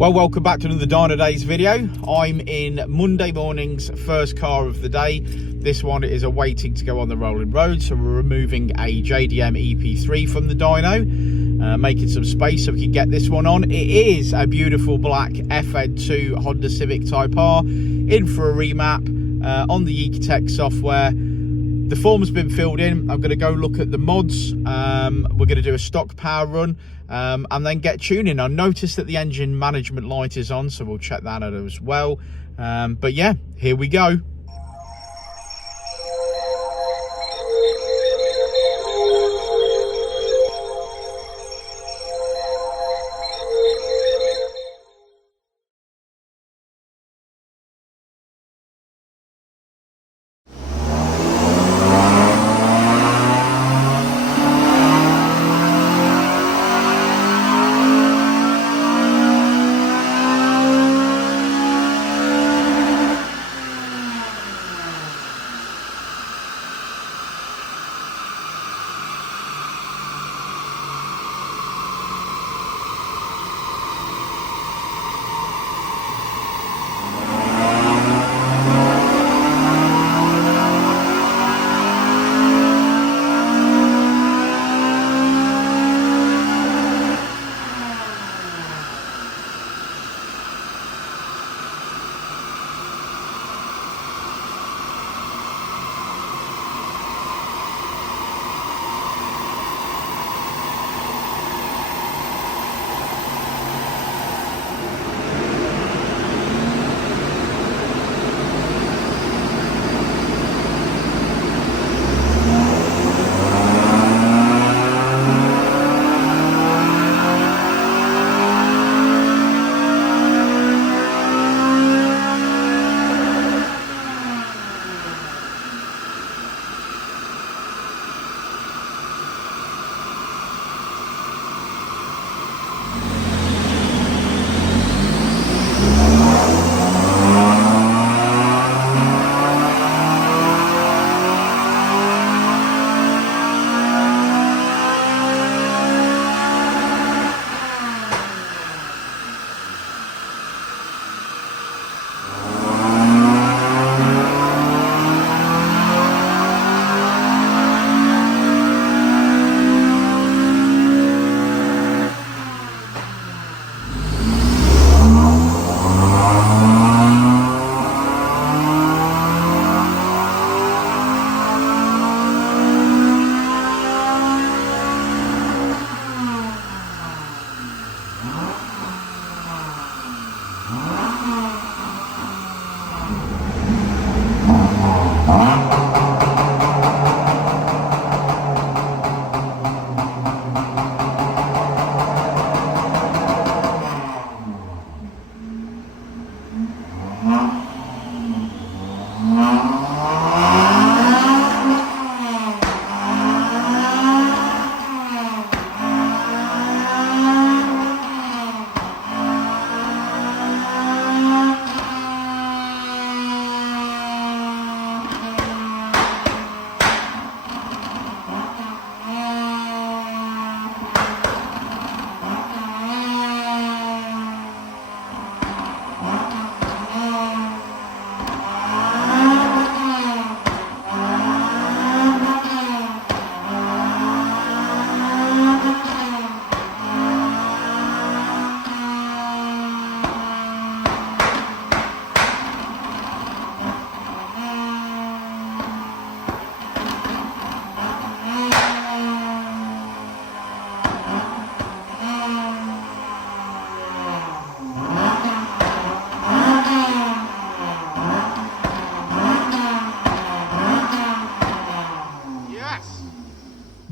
Well, welcome back to another Dynodaze video. I'm in Monday morning's first car of the day. This one is awaiting to go on the rolling road, so we're removing a JDM EP3 from the dyno, making some space so we can get this one on. It is a beautiful black FN2 Honda Civic Type R, in for a remap on the ecutek software. The form's been filled in. I'm going to go look at the mods. We're going to do a stock power run and then get tuning. I noticed that the engine management light is on, so we'll check that out as well. But yeah, here we go.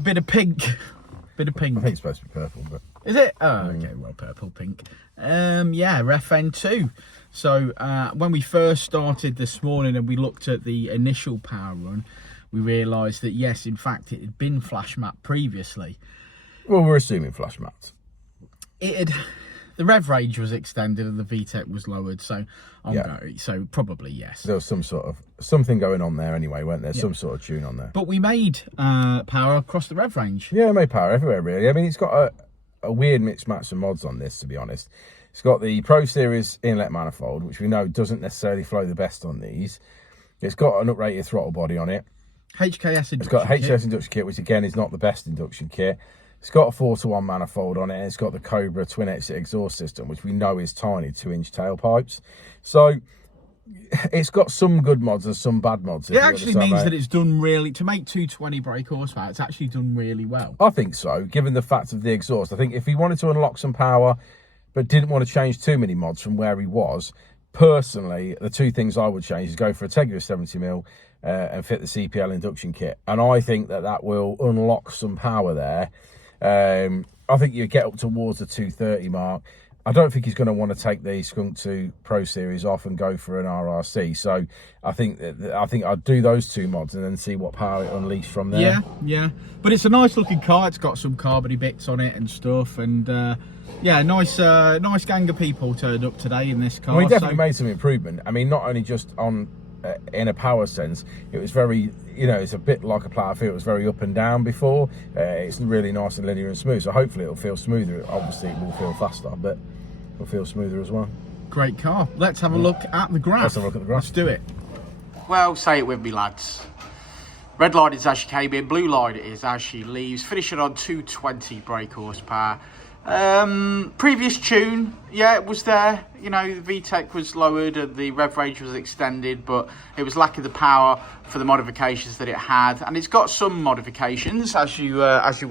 Bit of pink. Bit of pink. I think it's supposed to be purple, but... Is it? Oh, okay, well, purple, pink. Yeah, FN2. So, when we first started this morning and we looked at the initial power run, we realised that, yes, in fact, it had been flash mapped previously. Well, we're assuming flash mapped. It had... The rev range was extended and the VTEC was lowered, so so probably yes. There was some sort of something going on there anyway, weren't there? Yeah. Some sort of tune on there. But we made power across the rev range. Yeah, made power everywhere really. I mean, it's got a weird mixed match of mods on this, to be honest. It's got the Pro Series inlet manifold, which we know doesn't necessarily flow the best on these. It's got an uprated throttle body on it. HKS induction It's got a HKS induction kit, which again is not the best induction kit. It's got a 4-to-1 manifold on it, and it's got the Cobra twin exit exhaust system, which we know is tiny 2-inch tailpipes. So it's got some good mods and some bad mods. It actually means that it's done really, to make 220 brake horsepower, it's actually done really well. I think so, given the fact of the exhaust. I think if he wanted to unlock some power, but didn't want to change too many mods from where he was, personally, the two things I would change is go for a Tegiwa 70mm and fit the CPL induction kit. And I think that will unlock some power there. I think you get up towards the 230 mark. I don't think he's going to want to take the Skunk 2 Pro Series off and go for an RRC. So I think I'd do those two mods and then see what power it unleashed from there. Yeah. But it's a nice looking car. It's got some carbony bits on it and stuff. And yeah, nice gang of people turned up today in this car. Well, we definitely made some improvement. I mean, not only just on in a power sense, it was very, it's a bit like a Plaid Field. It was very up and down before. It's really nice and linear and smooth. So hopefully it'll feel smoother. Obviously it will feel faster, but it'll feel smoother as well. Great car. Let's have a look at the graph. Let's have a look at the graph. Let's do it. Well, say it with me, lads. Red light is as she came in, blue light is as she leaves, finishing on 220 brake horsepower. Previous tune, yeah, it was there. The VTEC was lowered and the rev range was extended, but it was lacking the power for the modifications that it had. And it's got some modifications, as you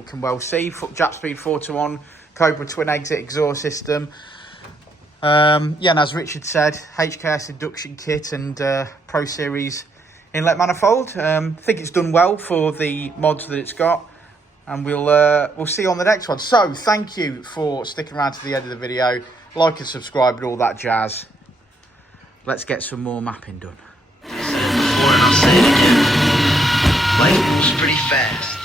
can well see. Japspeed 4-to-1, Cobra twin exit exhaust system. And as Richard said, HKS induction kit and Pro Series inlet manifold. I think it's done well for the mods that it's got. And we'll see you on the next one. So, thank you for sticking around to the end of the video. Like and subscribe and all that jazz. Let's get some more mapping done. Said it before and I'll say it again. Life moves pretty fast.